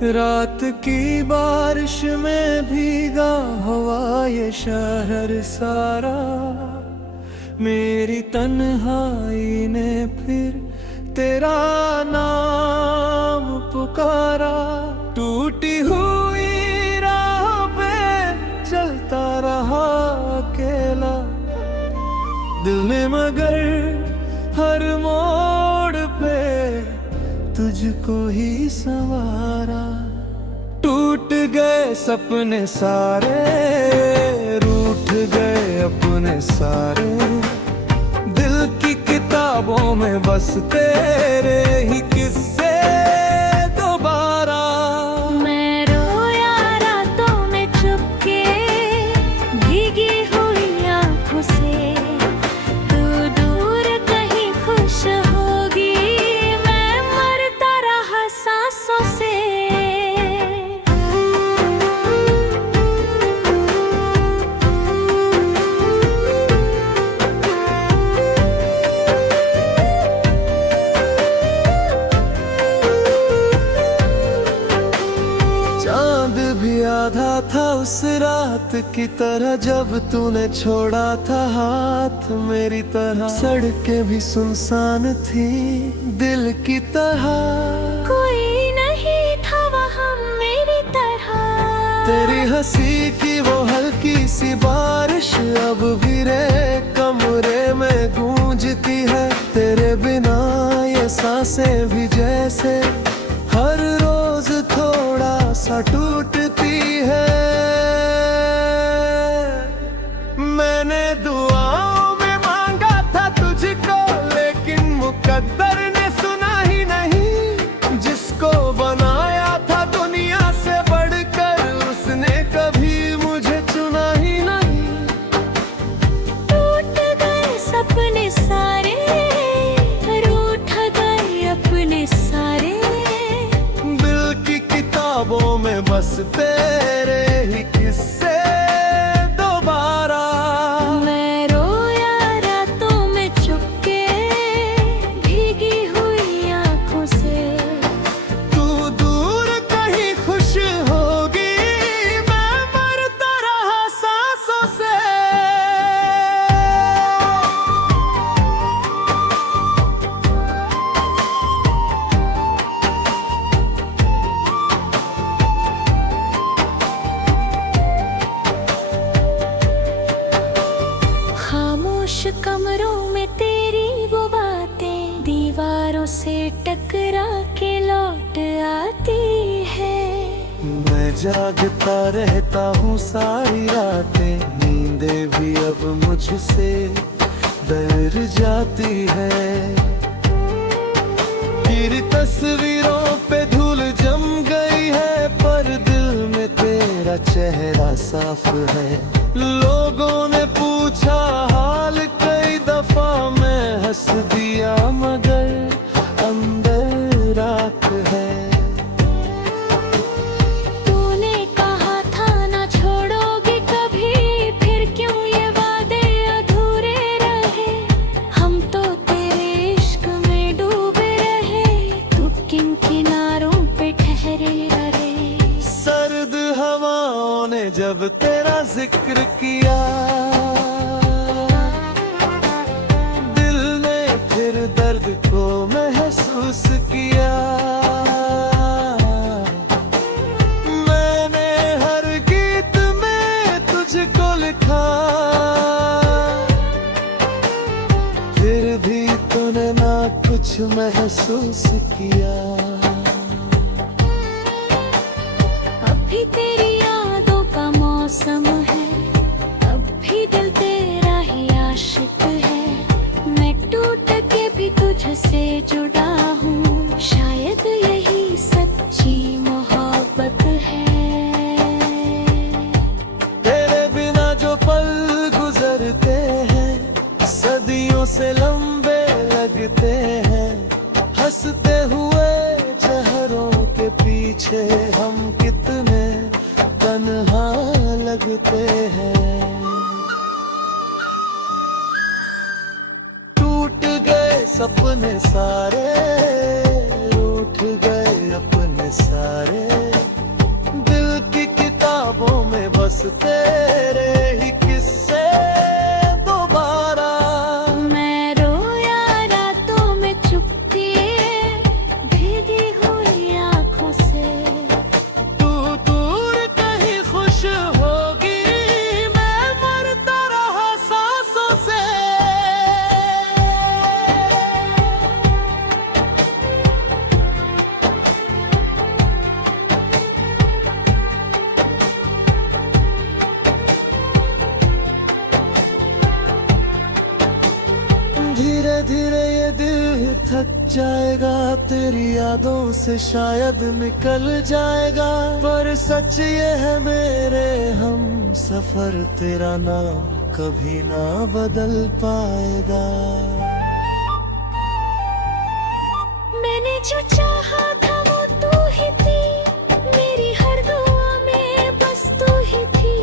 रात की बारिश में भीगा हुआ ये शहर सारा, मेरी तन्हाई ने फिर तेरा नाम पुकारा। टूटी हुई राह पे चलता रहा अकेला, दिल ने मगर हर मोड़ पे तुझको ही संवारा। टूट गए सपने सारे, रूठ गए अपने सारे, दिल की किताबों में बस तेरे ही किस्से दोबारा। मैं रोया रातों में चुपके, भीगी हुई आंखों से, तू दूर कहीं खुश होगी, मैं मरता रहा सांसों से। चांद भी आधा था उस रात की तरह, जब तूने छोड़ा था हाथ मेरी तरह। सड़कें भी सुनसान थी दिल की तरह, कोई नहीं था वहाँ मेरी तरह। तेरी हंसी की वो हल्की सी बारिश अब भी रे कमरे में गूंजती है। तेरे बिना ये सांसें भी जैसे हर रोज थोड़ा सा टूटती है। मैंने दुआओं में मांगा था तुझको, लेकिन मुकद्दर ने सुना ही नहीं। जिसको बनाया था दुनिया से बढ़कर, उसने कभी मुझे चुना ही नहीं। टूट गए सपने सारे, रूठ गए अपने सारे, दिल की किताबों में बस तेरे ही किस्से दोबारा। मैं रोया रातों में चुपके, भीगी हुई आंखों से, तू दूर कहीं खुश होगी, मैं मरता रहा सांसों से। खामोश कमरों में तेरी वो बातें, दीवारों से टकरा के लौट आती है। मैं जागता रहता हूँ सारी रातें, नींदें भी अब मुझसे डर जाती है। तेरी तस्वीरों पे धूल जम गई है, पर दिल में तेरा चेहरा साफ है। लोगों ने पूछा हाल कई दफा, मैं हंस दिया मगर अंदर राख है। तूने कहा था ना छोड़ोगे कभी, फिर क्यों ये वादे अधूरे रहे। हम तो तेरे इश्क में डूबे रहे, तू किन किनारों पे ठहरे रहे। सर्द हवाओं ने जब तेरा जिक्र किया, दिल ने फिर दर्द को महसूस किया। मैंने हर गीत में तुझको लिखा, फिर भी तूने ना कुछ महसूस किया। अभी तेरी यादों का मौसम है, अब भी दिल तेरा ही आशिक है। मैं टूट के भी तुझसे जुड़ा हूँ, शायद यही सच्ची मोहब्बत है। तेरे बिना जो पल गुजरते हैं, सदियों से लंबे लगते हैं। हंसते हुए चेहरों के पीछे हम कितने तन्हा लगते हैं। टूट गए सपने सारे, रूठ गए अपने सपने सारे दिल की किताबों में बस तेरे ही किस्से दोबारा। मैं रोया रातों में चुपके भीगी हुई आंखों से। तू दूर कहीं खुश होगी, मैं मरता रहा सांसों से। धीरे धीरे ये दिल थक जाएगा, तेरी यादों से शायद निकल जाएगा। पर सच ये है मेरे हम सफर, तेरा नाम कभी ना बदल पाएगा। मैंने जो चाहा था वो तू ही थी, मेरी हर दुआ में बस तू ही थी।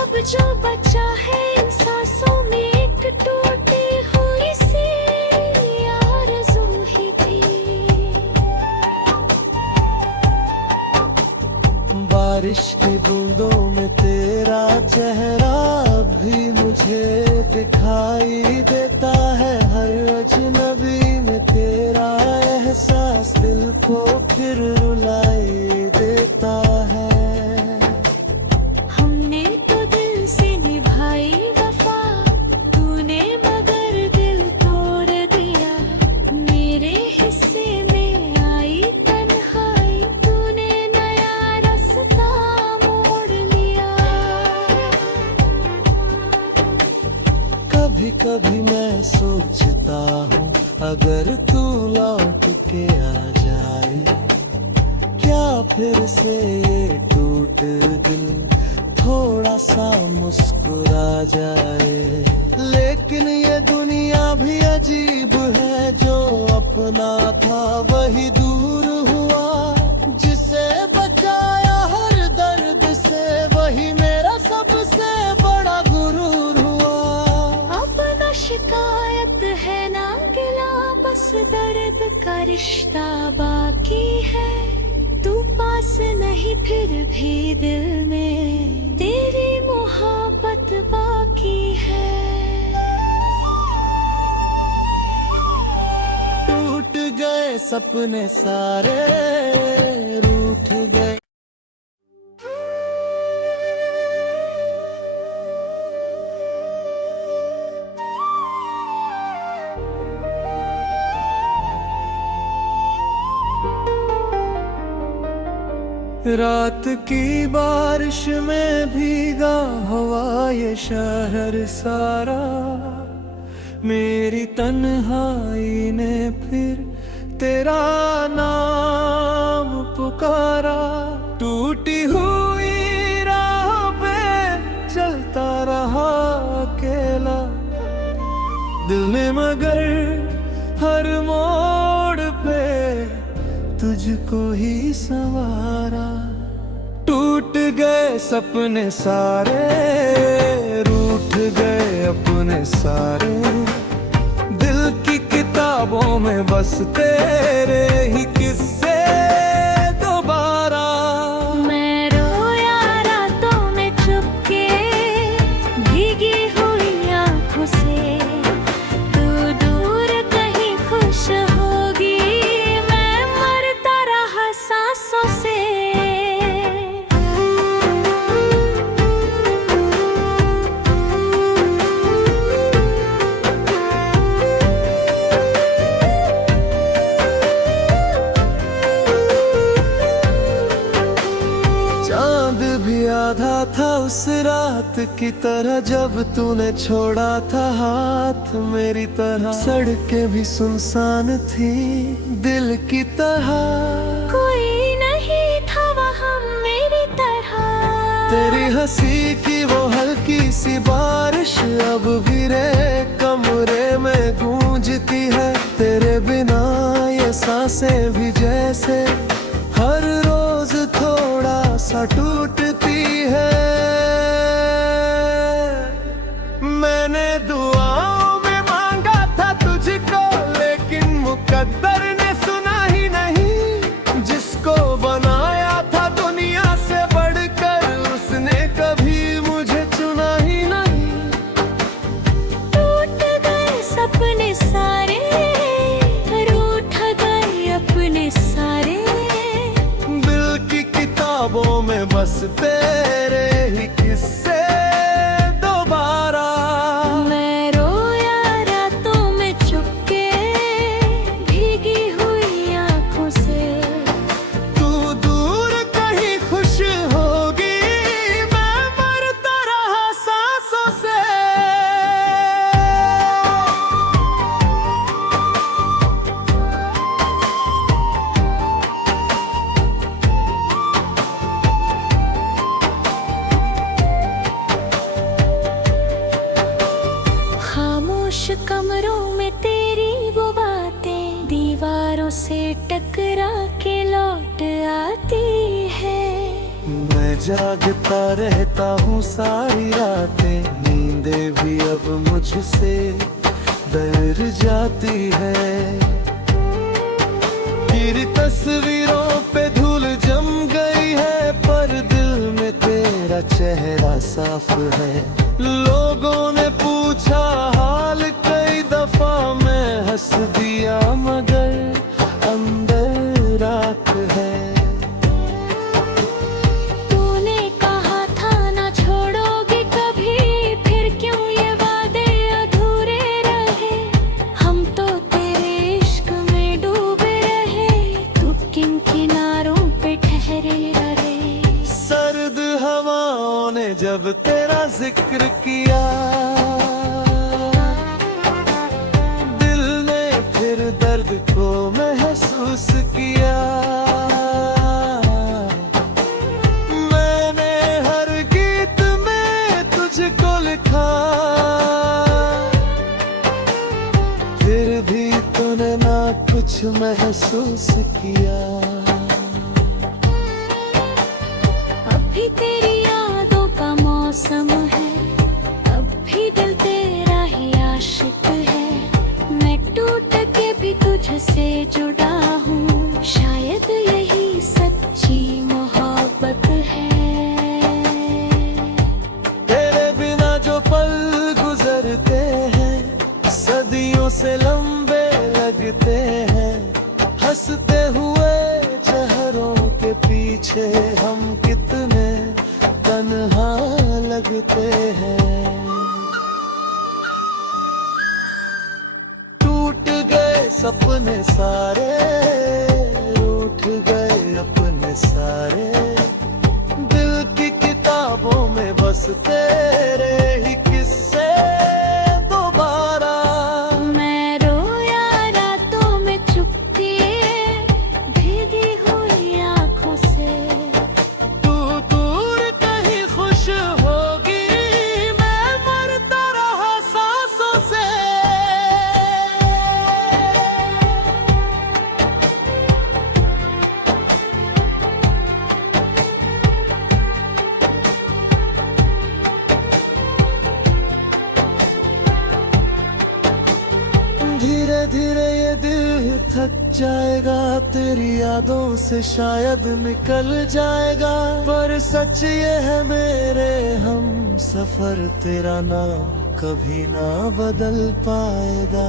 अब जो बचा है इन सांसों में एक टूटी हुई सी आरज़ू ही थी। बारिश की बूंदों में तेरा चेहरा भी मुझे दिखाई देता है। हर अजनबी में तेरा एहसास दिल को फिर रुलाई देता है। हमने तो दिल से निभाई वफा, तूने मगर दिल तोड़ दिया। मेरे हिस्से में आई तन्हाई, तूने नया रास्ता मोड़ लिया। कभी कभी मैं सोचता हूँ अगर तू लौट के आ जाए, क्या फिर से ये टूट दिल थोड़ा सा मुस्कुरा जाए। लेकिन ये दुनिया भी अजीब है, जो अपना था वही दूर हुआ। जिसे बचाया हर दर्द से, वही मेरा सबसे बड़ा गुरूर हुआ। अब न शिकायत है ना गिला, बस दर्द का रिश्ता बाकी है। तू पास नहीं फिर भी दिल में तेरी मोहब्बत बाकी है। टूट गए सपने सारे, रूठ गए। रात की बारिश में भीगा हवा ये शहर सारा। मेरी तन्हाई ने फिर तेरा नाम पुकारा। टूटी हुई राह पे चलता रहा अकेला, दिल ने मगर हर मोड़ पे तुझको ही संवारा। टूट गए सपने सारे, रूठ गए अपने सारे। दिल की किताबों में बस तेरे ही किस्से दोबारा। मैं रोया रातों में चुपके भीगी हुई आंखों से। तू दूर कहीं खुश होगी, मैं मरता रहा सांसों से। चांद भी आधा था उस रात की तरह, जब तूने छोड़ा था हाथ मेरी तरह। सड़कें भी सुनसान थी दिल की तरह, कोई नहीं था वहाँ मेरी तरह। तेरी हंसी की वो हल्की सी बारिश अब भी रे कमरे में गूंजती है। तेरे बिना ये सांसें भी जैसे हर रोज थोड़ा सा टूटती है। मैंने दुआओं में मांगा था तुझको, लेकिन मुकद्दर ने सुना ही नहीं। जिसको में बस तेरे ही किस्से दोबारा। मैं रोया रातों में चुपके, भीगी हुई आंखों से। तू दूर कहीं खुश होगी, मैं मरता रहा सांसों से। खामोश कमरों में तेरी वो बातें, दीवारों से टकरा के लौट आती है। मैं जागता रहता हूँ सारी रातें, नींदें भी अब मुझसे डर जाती है। तेरी तस्वीरों पे धूल जम गई है, पर दिल में तेरा चेहरा साफ है। लोगों ने पूछा हाल कई दफा, मैं हंस दिया मगर अंदर राख है। तूने कहा था ना छोड़ोगे कभी, फिर क्यों ये वादे अधूरे रहे। हम तो तेरे इश्क में डूबे रहे, तू किन किनारों पे ठहरे रहे। सर्द हवाओं ने जब तेरा जिक्र किया, दिल ने फिर दर्द को महसूस किया। मैंने हर गीत में तुझको लिखा, फिर भी तूने ना कुछ महसूस किया। अभी तेरी यादों का मौसम है, अब भी दिल तेरा ही आशिक है। मैं टूट के भी तुझसे जुड़ा हूँ, शायद यही सच्ची मोहब्बत है। तेरे बिना जो पल गुजरते हैं, सदियों से लंबे लगते हैं। हंसते हुए जहरों के पीछे हम कितने तन्हा लगते हैं। टूट गए सपने सारे, रूठ गए अपने सारे। दिल की किताबों में बस तेरे ही किस्से दोबारा। मैं रोया रातों में चुपके, भीगी हुई आंखों से। तू दूर कहीं खुश होगी, मैं मरता रहा सांसों से। धीरे धीरे ये दिल थक जाएगा, तेरी यादों से शायद निकल जाएगा। पर सच ये है मेरे हम सफर, तेरा नाम कभी ना बदल पाएगा।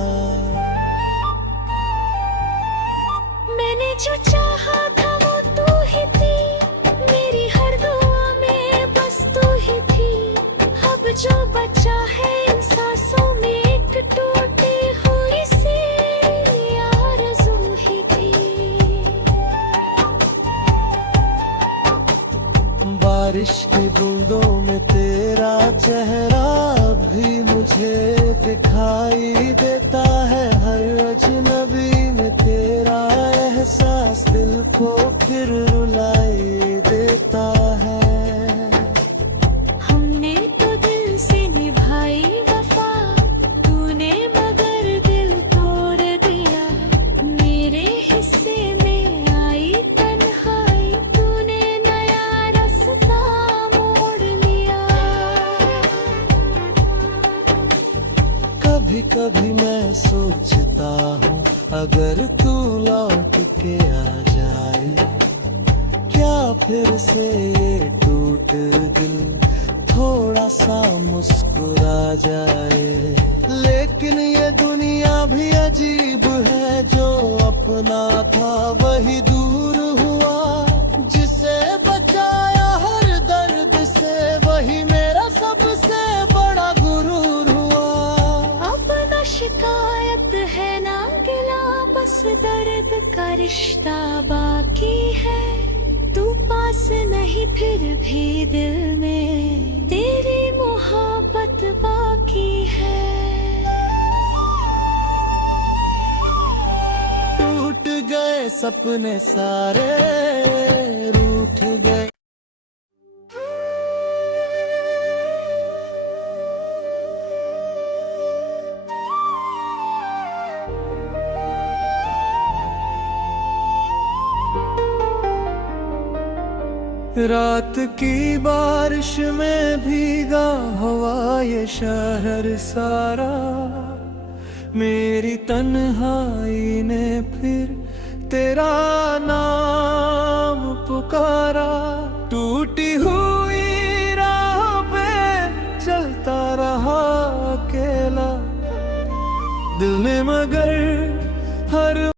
मैंने जो चाहा था वो तू ही थी, मेरी हर दुआ में बस तू ही थी। अब जो बचा है इन सांसों में, एक टूटी हुई सी आरज़ू ही थी। बारिश की बूंदों में तेरा चेहरा भी मुझे दिखाई देता है। हर अजनबी में तेरा एहसास दिल को फिर रुलाई देता है। हमने तो दिल से निभाई वफा, तूने मगर दिल तोड़ दिया। मेरे हिस्से में आई तन्हाई, तूने नया रास्ता मोड़ लिया। कभी कभी मैं सोचता हूँ, अगर तू लौट के आ जाए, क्या फिर से ये टूट दिल थोड़ा सा मुस्कुरा जाए। लेकिन ये दुनिया भी अजीब है, जो अपना था वही दूर हुआ। जिसे बचाया रिश्ता बाकी है, तू पास नहीं फिर भी दिल में तेरी मोहब्बत बाकी है। टूट गए सपने सारे, रूठ गए। रात की बारिश में भीगा हवा ये शहर सारा, मेरी तन्हाई ने फिर तेरा नाम पुकारा। टूटी हुई राह पे चलता रहा अकेला, दिल में मगर